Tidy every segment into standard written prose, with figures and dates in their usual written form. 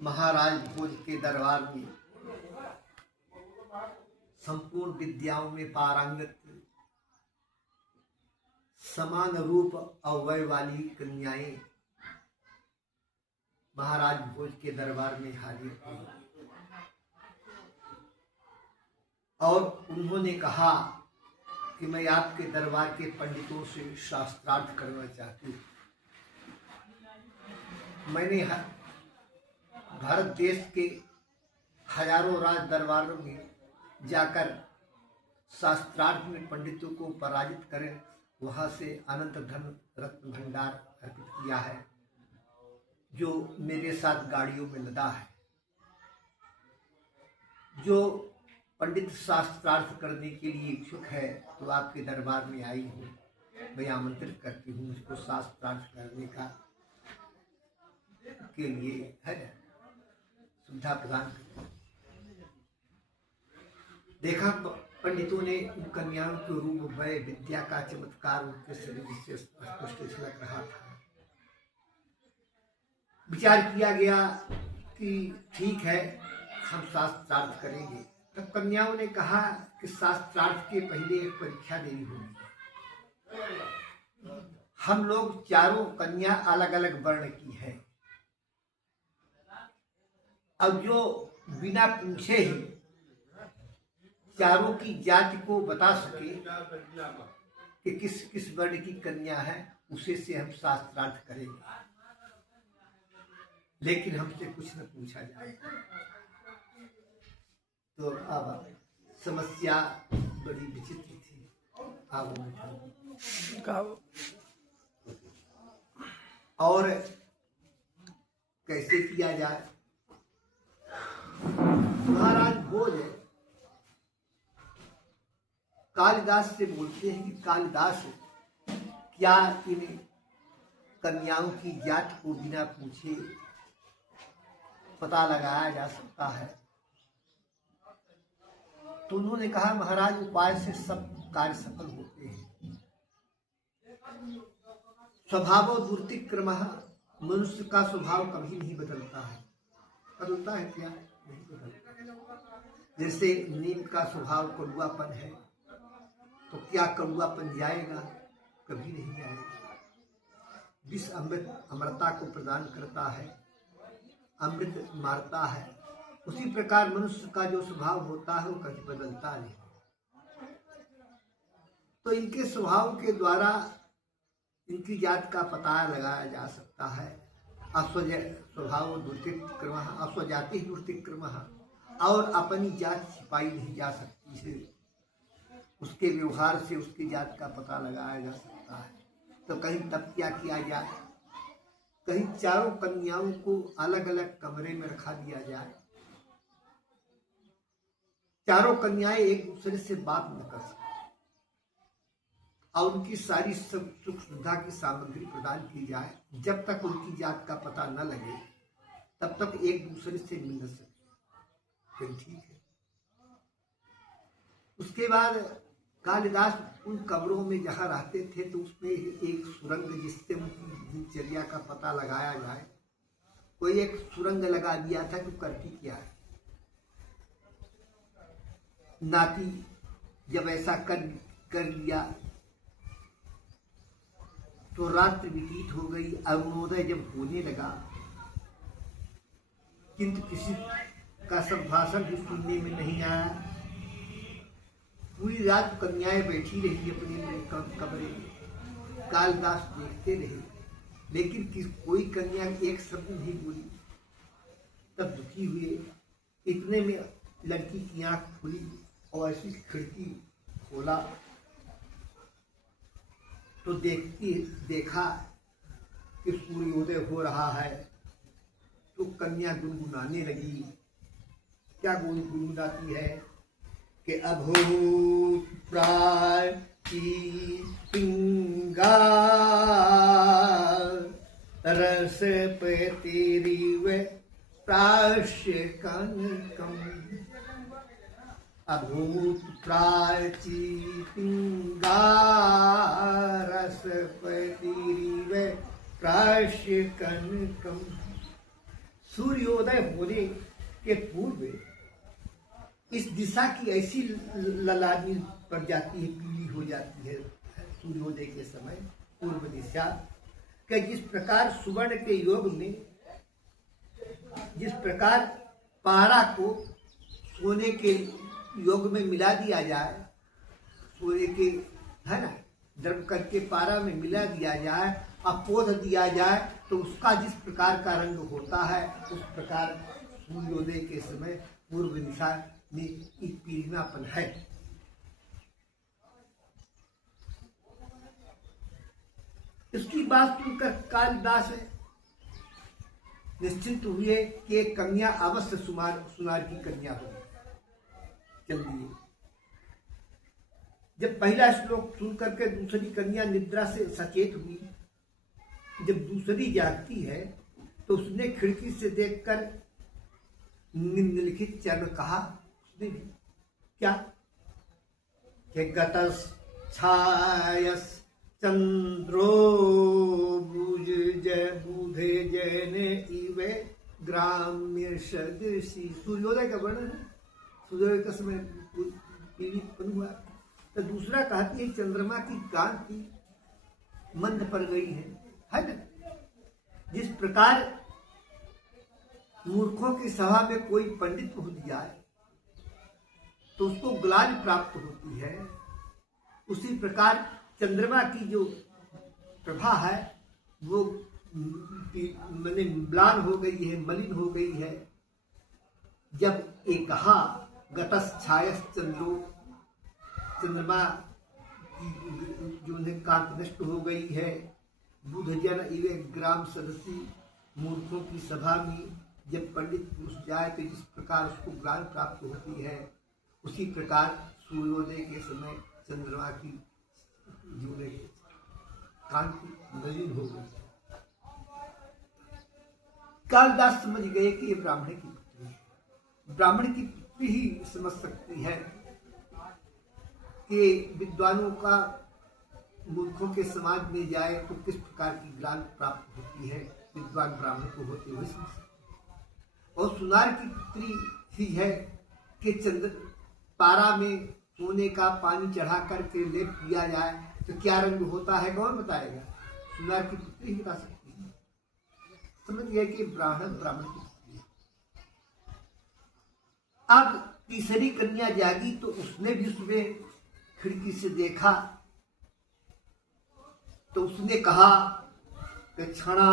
महाराज भोज के दरबार में संपूर्ण विद्याओं में पारंगत समान रूप अवयव वाली कन्याएं महाराज भोज के दरबार में हाजिर हुई और उन्होंने कहा कि मैं आपके दरबार के पंडितों से शास्त्रार्थ करना चाहती हूँ। मैंने भारत देश के हजारों राज दरबारों में जाकर शास्त्रार्थ में पंडितों को पराजित करें, वहां से अनंत धन रत्न भंडार अर्पित किया है जो मेरे साथ गाड़ियों में लदा है। जो पंडित शास्त्रार्थ करने के लिए इच्छुक है तो आपके दरबार में आई हूँ, मैं आमंत्रित करती हूँ उसको शास्त्रार्थ करने का के लिए है सुविधा प्रदान करती। देखा पंडितों ने उन कन्याओं के रूप वय विद्या का चमत्कार उनके शरीर से स्पष्ट झलक रहा था। विचार किया गया कि ठीक है हम शास्त्रार्थ करेंगे। तब कन्याओं ने कहा कि शास्त्रार्थ के पहले एक परीक्षा देनी होगी। हम लोग चारों कन्या अलग अलग वर्ण की है। अब जो बिना पूछे ही चारों की जाति को बता सके कि किस किस वर्ण की कन्या है, उसे से हम शास्त्रार्थ करेंगे, लेकिन हमसे कुछ न पूछा जाए। तो अब समस्या बड़ी विचित्र थी। और कैसे किया जाए? महाराज भोज कालिदास से बोलते हैं कि कालिदास क्या इन कन्याओं की जाति को बिना पूछे पता लगाया जा सकता है? तो उन्होंने कहा महाराज उपाय से सब कार्य सफल होते हैं। स्वभाव दुर्तिक्रमः, मनुष्य का स्वभाव कभी नहीं बदलता है। बदलता है क्या? नहीं बदलता। जैसे नीम का स्वभाव कड़ुआपन है तो क्या कड़ुआपन जाएगा? कभी नहीं जाएगा। विष अमृत अमरता को प्रदान करता है, अमृत मारता है। उसी प्रकार मनुष्य का जो स्वभाव होता है वो कभी बदलता नहीं। तो इनके स्वभाव के द्वारा इनकी जात का पता लगाया जा सकता है। स्वभाव दुर्तिक्रमः, अस्वजाति दुर्तिक्रमः, और अपनी जात छिपाई नहीं जा सकती है। उसके व्यवहार से उसकी जात का पता लगाया जा सकता है। तो कहीं तब क्या किया जाए? कहीं चारों कन्याओं को अलग अलग कमरे में रखा दिया जाए। चारों कन्याएं एक दूसरे से बात न कर सकें और उनकी सारी सब सुख सुविधा की सामग्री प्रदान की जाए। जब तक उनकी जात का पता न लगे तब तक एक दूसरे से मिल न सके। ठीक है। उसके बाद कालिदास उन कब्रों में जहाँ रहते थे तो उसमें एक सुरंग, जिससे उनकी दिनचर्या का पता लगाया जाए, कोई एक सुरंग लगा दिया था। तो करती क्या है? नाती जब ऐसा कर लिया तो रात्रि व्यतीत हो गई। अरुणोदय जब होने लगा किंतु किसी का संभाषण भी सुनने में नहीं आया। पूरी रात कन्याएं बैठी रही अपने कमरे में। कालिदास देखते रहे लेकिन कोई कन्या एक शब्द नहीं बोली। तब दुखी हुए। इतने में लड़की की आंख खुली और ऐसी खिड़की खोला तो देखा कि सूर्योदय हो रहा है। तो कन्या गुनगुनाने लगी। क्या गुनगुनाती है कि अभूत प्राय पिंगा रस पे तेरी वे प्राश्य कनकम। अभूत प्राची पिंगा रस पे तेरी वे प्राश्य कनकम। सूर्योदय होने के पूर्व इस दिशा की ऐसी ललामी पड़ जाती है, पीली हो जाती है सूर्योदय के समय पूर्व दिशा, कि जिस प्रकार सुवर्ण के योग में जिस प्रकार पारा को सोने के योग में मिला दिया जाए, सोने के है ना द्रव करके पारा में मिला दिया जाए, अपोध दिया जाए, तो उसका जिस प्रकार का रंग होता है उस प्रकार सूर्योदय के समय पूर्व दिशा में एक पीलापन है। इसकी बात सुनकर कालिदास निश्चिंत हुए कि एक कन्या अवश्य सुनार की कन्या हो। चलिए, जब पहला श्लोक सुन करके दूसरी कन्या निद्रा से सचेत हुई, जब दूसरी जागती है तो उसने खिड़की से देखकर निम्नलिखित चरण कहा। उसने भी क्या कि गतस छायस चंद्रो बुधे जैने इवे ग्राम्य सदृशी। सूर्योदय का वर्णन है, सूर्योदय का समय पीली उत्पन्न हुआ। तो दूसरा कहती है चंद्रमा की कांति मंद पड़ गई है ना। जिस प्रकार मूर्खों की सभा में कोई पंडित पहुंच जाए तो उसको ग्लानि प्राप्त होती है, उसी प्रकार चंद्रमा की जो प्रभा है वो मैंने म्लान हो गई है, मलिन हो गई है। जब एक कहा गतस छायस चंद्रो, चंद्रमा जो है कांति नष्ट हो गई है। बुध जन इवे ग्राम सदस्य, मूर्खों की सभा में जब पंडित पुरुष जाए तो जिस प्रकार उसको ज्ञान प्राप्त होती है, उसी प्रकार सूर्योदय के समय चंद्रमा की जो है कांति मलिन हो गई। कालिदास समझ गए कि ये ब्राह्मण की पुत्री है। ब्राह्मण की पुत्री ही समझ सकती है कि विद्वानों का मूर्खों के समाज में जाए तो किस प्रकार की ज्ञान प्राप्त होती है, विद्वान ब्राह्मण को होते हुए समझ सकते। और सुनार की पुत्री ही है कि चंद्र पारा में सोने का पानी चढ़ा करके लेप किया जाए तो क्या रंग होता है, कौन बताएगा? सुनार की पुत्री ही बता सकती है। समझ गए कि ब्राह्मण की पुत्री है। अब तीसरी कन्या जागी तो उसने भी सुबह खिड़की से देखा तो उसने कहा कि क्षणा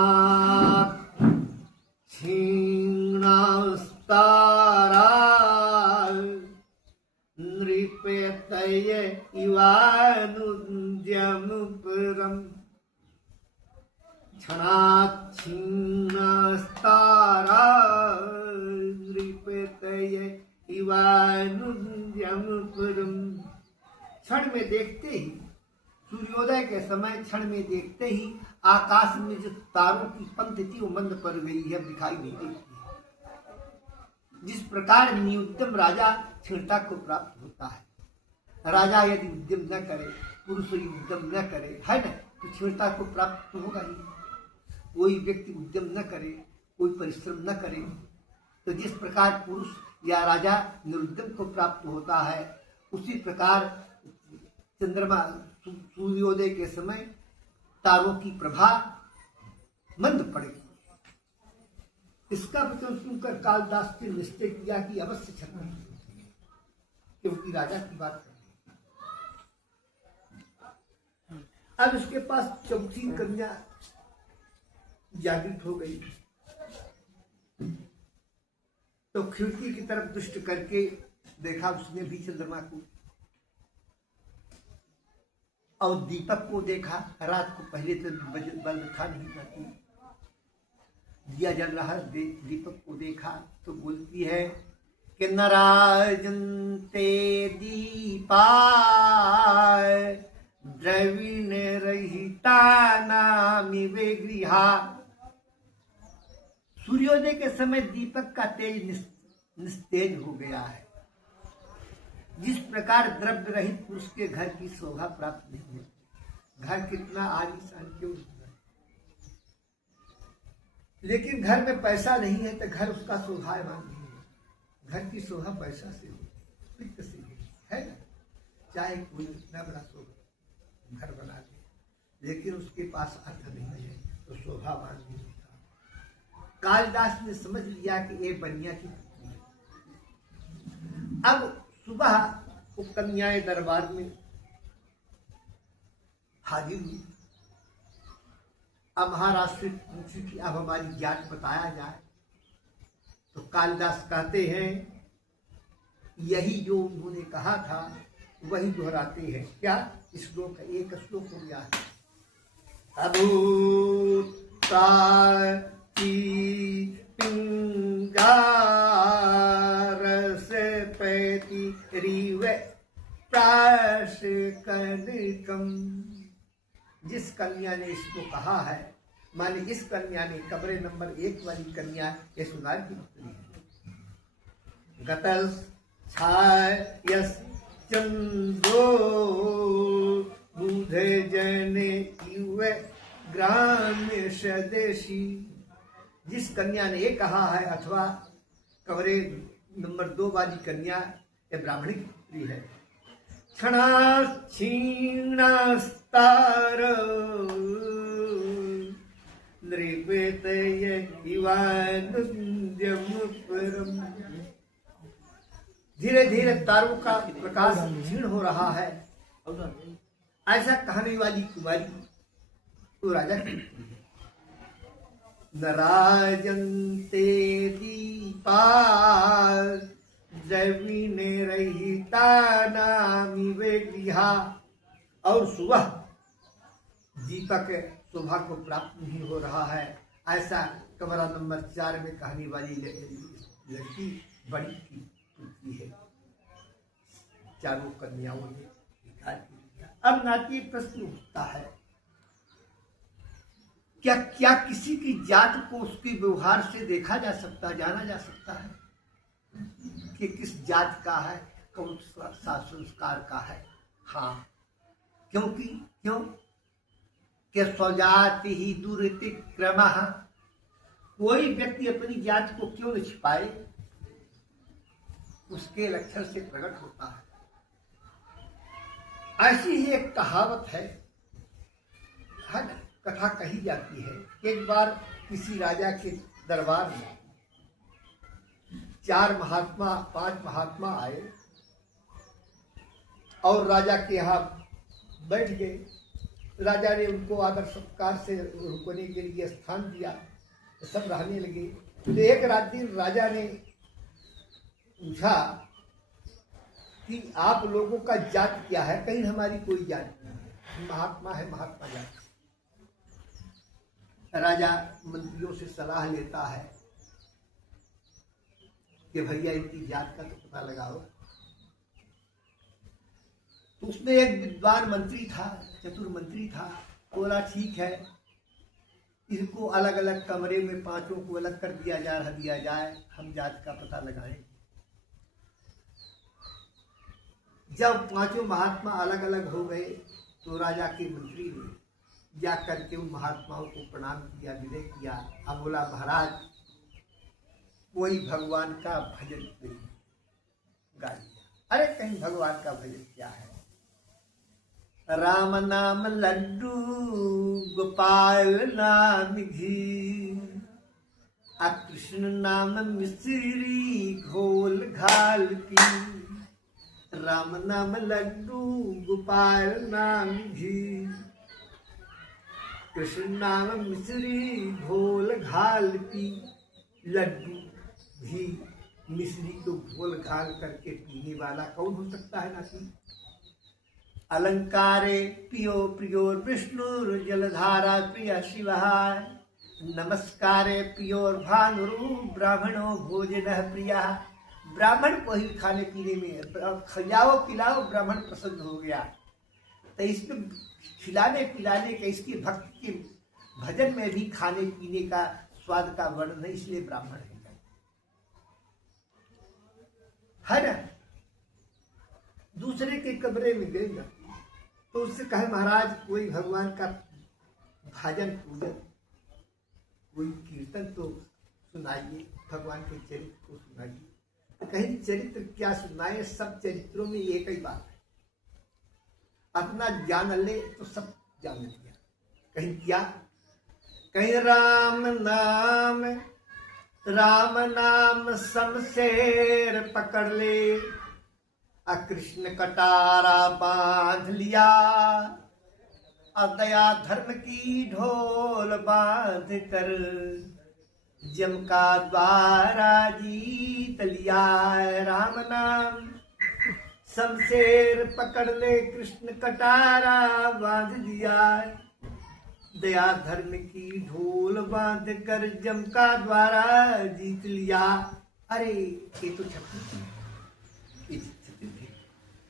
क्षीणास्तारा नृपतय इवानुद्यम परम। क्षणा क्षीणास्तारा नृपतय इवानुद्यम परम। क्षण में देखते ही, सूर्योदय के समय क्षण में देखते ही आकाश में जो तारों की पंक्ति थी वो मंद पड़ गई है, दिखाई नहीं देती। जिस प्रकार निउद्यम राजा क्षीणता को प्राप्त होता है, राजा यदि उद्यम न करे, पुरुष उद्यम न करे, है ना, तो क्षीणता को प्राप्त तो होगा ही। कोई व्यक्ति उद्यम न करे, कोई परिश्रम न करे, तो जिस प्रकार पुरुष या राजा निरुद्यम को प्राप्त होता है, उसी प्रकार चंद्रमा सूर्योदय के समय तारों की प्रभा मंद पड़ेगी। इसका वचन सुनकर कालिदास ने निश्चय किया कि अवश्य क्षण, क्योंकि राजा की बात कर। अब इसके पास चौथी कन्या जागृत हो गई तो खिड़की की तरफ दृष्टि करके देखा उसने भी चंद्रमा को और दीपक को देखा। रात को पहले तो बल्ब था नहीं करती, दिया जल रहा, दीपक को देखा तो बोलती है कि नराजन्ते दीपाय द्रविण रहिता नामिवे गृहा। सूर्योदय के समय दीपक का तेज निस्तेज हो गया है। जिस प्रकार द्रव्य रहित पुरुष के घर की शोभा प्राप्त नहीं होती, घर कितना आलीशान क्यों होता है, लेकिन घर में पैसा नहीं है तो घर उसका शोभायमान नहीं है। घर की शोभा पैसा से वित्त से है ना। चाहे कोई इतना बड़ा शोभा घर बना दे, लेकिन उसके पास अर्थ नहीं है तो शोभावान नहीं होता। कालिदास ने समझ लिया कि ये बनिया की पुत्री है। अब सुबह वो कन्याएं दरबार में हाजिर हुई। अब महाराज से पूछी कि अब हमारी जात बताया जाए, तो कालिदास कहते हैं यही जो उन्होंने कहा था वही दोहराते हैं। क्या श्लोक, एक श्लोक हो गया है। जिस कन्या ने इसको कहा है, माने इस कन्या ने कमरे नंबर 1 वाली कन्या ये सुनार की पुत्री है। गतस छायस चंदो बुधे जने युवे ग्राम्य स्वदेशी। जिस कन्या ने ये कहा है, अथवा कमरे नंबर 2 वाली कन्या ये ब्राह्मणी की पुत्री है। क्षीणस्तार धीरे धीरे तारों का प्रकाश क्षीण हो रहा है, ऐसा कहने वाली कुमारी तो राजा की न राजन्ते दीपा जवीने रहिता नामी वे गृहा। और सुबह दीपक शोभा को प्राप्त नहीं हो रहा है, ऐसा कमरा नंबर 4 में कहने वाली लड़की बड़ी की पुत्री है। चारों कन्याओं ने स्वीकार किया। अब नाती प्रश्न उठता है, क्या किसी की जात को उसके व्यवहार से देखा जा सकता, जाना जा सकता है कि किस जात का है, कौन सा संस्कार का है? हाँ, क्यों कि स्वजाति ही दुरतिक्रमः। कोई व्यक्ति अपनी जात को क्यों न छिपाए, उसके लक्षण से प्रकट होता है। ऐसी ही एक कहावत है, हर कथा कही जाती है। एक बार किसी राजा के दरबार में 4 महात्मा 5 महात्मा आए और राजा के यहाँ बैठ गए। राजा ने उनको आदर सत्कार से रुकने के लिए स्थान दिया, सब रहने लगे। तो एक रात दिन राजा ने पूछा कि आप लोगों का जात क्या है? कहीं हमारी कोई जात नहीं है, महात्मा है, महात्मा जात। राजा मंत्रियों से सलाह लेता है कि भैया इनकी जात का तो पता लगाओ। तो उसमें एक विद्वान मंत्री था, चतुर मंत्री था। बोला ठीक है, इनको अलग अलग कमरे में 5 को अलग कर दिया जाए, हम जात का पता लगाएं। जब 5 महात्मा अलग अलग हो गए तो राजा के मंत्री ने जा करके उन महात्माओं को प्रणाम किया, विनय किया। अब बोला महाराज कोई भगवान का भजन गा दिया। अरे कहीं भगवान का भजन क्या है? राम नाम लड्डू गोपाल नाम घी, आ कृष्ण नाम मिश्री घोल घाल की। राम नाम लड्डू गोपाल नाम घी, कृष्ण नाम मिश्री घोल घाल पी। लड्डू घी मिश्री को घोल घाल करके पीने वाला कौन हो सकता है? नाती अलंकारे पियो प्रियो विष्णु जलधारा प्रिय शिव। नमस्कारे पियोर भानुरु ब्राह्मणो भोजन प्रिया। ब्राह्मण को ही खाने पीने में खिलाओ पिलाओ, ब्राह्मण प्रसन्न हो गया। तो इसमें खिलाने पिलाने का, इसके भक्त के भजन में भी खाने पीने का स्वाद का वर्णन है, इसलिए ब्राह्मण है ना। दूसरे के कमरे में गए ना तो उससे कहे महाराज कोई भगवान का भजन पूजन कोई कीर्तन तो सुनाइए, भगवान के चरित्र को सुनाइए। तो कहीं चरित्र क्या सुनाए, सब चरित्रों में एक ही बात है, अपना ज्ञान ले तो सब जान लिया। कहीं क्या, कहीं राम नाम शमशेर पकड़ ले, कृष्ण कटारा बांध लिया, दया धर्म की ढोल बांध कर जम का द्वारा जीत लिया। राम नाम शमशेर पकड़ ले, कृष्ण कटारा बांध लिया, दया धर्म की ढोल बांध कर जम का द्वारा जीत लिया। अरे ये तो छत्री,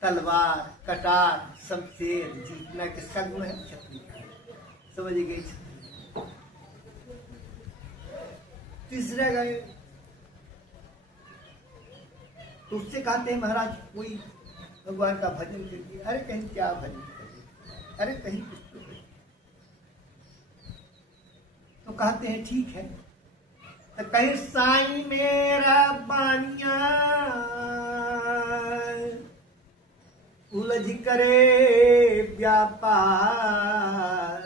तलवार कटार शमशेर जीतना किसका गुण है? छत्री का। समझ गई? तीसरा गए तो उससे कहते हैं महाराज कोई भगवान का भजन करिए। अरे कहीं क्या भजन करिए, अरे कहीं कुछ तो करिए। तो कहते हैं ठीक है, तो कहीं साईं मेरा बानिया उलझ करे व्यापार,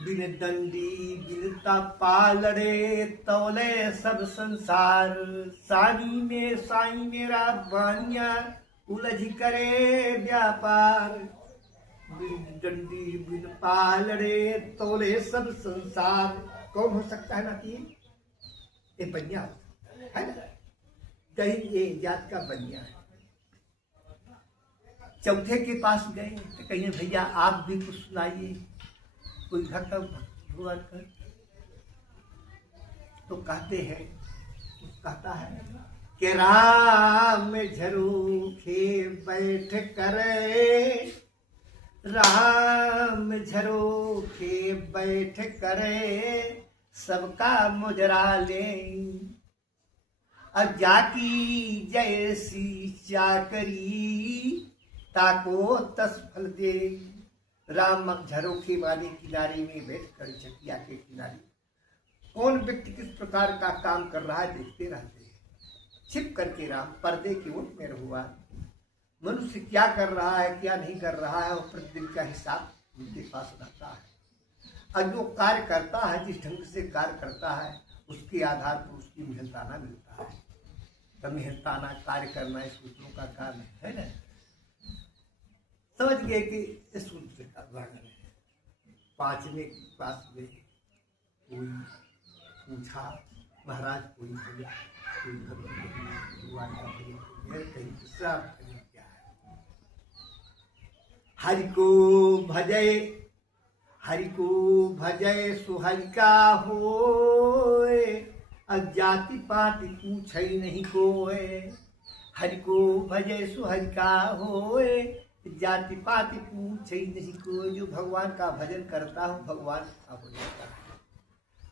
बिन दंडी बिनता पालड़े तौले सब संसार। साईं मेरा बानिया उलझ करे व्यापार, बिन दंडी बिन पालड़े तौले सब संसार। कौन हो सकता है ना? ये बनिया है ना, कहीं ये जात का बनिया है। चौथे के पास गए तो कहीं भैया आप भी कुछ सुनाइए, कोई भक्त भगवान कर। तो कहते हैं, कहता है कि राम झरोखे बैठ करे, राम झरोखे बैठ करे सबका मुजरा ले, अब जाकी जैसी चाकरी ताको तस फल दे। राम झरोखे वाले किनारे में बैठ कर चकिया के किनारे कौन व्यक्ति किस प्रकार का काम कर रहा है देखते रहते हैं। छिप करके राम पर्दे की ओर में रहुआ, मनुष्य क्या कर रहा है क्या नहीं कर रहा है, और प्रतिदिन का हिसाब उनके पास रहता है। और जो कार्य करता है, जिस ढंग से कार्य करता है, उसके आधार पर उसकी मेहनताना मिलता है। तो मेहनताना कार्य करना इस सूत्रों का कार्य है ना। समझ गए कि इस सूत्र का वर्णन है। पांचवें क्लास में कोई पूछा, महाराज कोई भजन, कोई भगवान का भजन, कहीं दूसरा भजन क्या है? हरि को भजय सुहरि का होए, अजाति पाति पूछै नहीं कोय। हरि को भजय सुहरि का होए, जाति पाति पूछै नहीं कोई। जो भगवान का भजन करता हूँ भगवान का हो जाता है,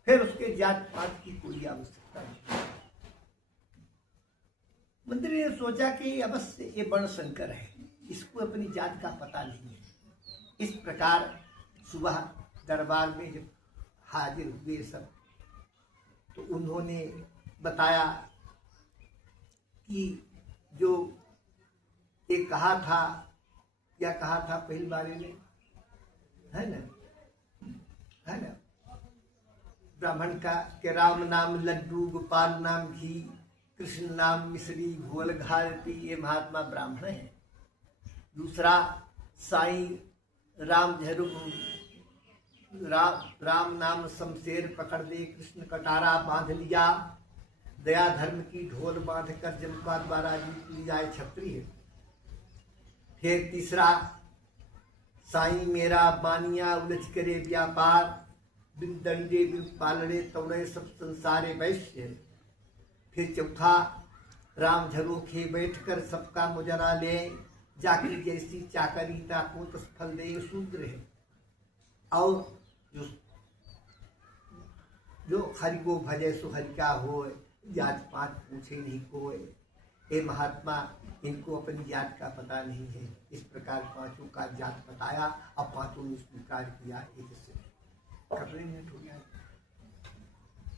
फिर उसके जाति पात की कोई आवश्यकता नहीं। मंत्री ने सोचा कि अवश्य ये बड़ शंकर है, इसको अपनी जात का पता नहीं है। इस प्रकार सुबह दरबार में जब हाजिर हुए सब, तो उन्होंने बताया कि जो ये कहा था, क्या कहा था पहली बारी में, है ना, ब्राह्मण का कि राम नाम लड्डू, गोपाल नाम घी, कृष्ण नाम मिश्री, घोल घालती, ये महात्मा ब्राह्मण है। दूसरा साईं राम नाम शमशेर पकड़ दे, कृष्ण कटारा बांध लिया, दया धर्म की ढोल बांध कर जमका द्वारा जीत लिया, छत्री है। फिर तीसरा साईं मेरा बानिया उलझ करे व्यापार, बिन दंडे बिन पालड़े तौड़े सब संसारे वैश्य। फिर चौथा राम झरोखे बैठ कर सबका मुजरा ले, जाकरी जैसी चाकरी ताको तस फल दे, शूद्र है। और जो हरि को भजे सो हरि का होए, जात पात पूछे नहीं कोय। ये महात्मा इनको अपनी जात का पता नहीं है। इस प्रकार पांचों का जात बताया और पांचों ने स्वीकार किया। कर रहे मिनट हो गया।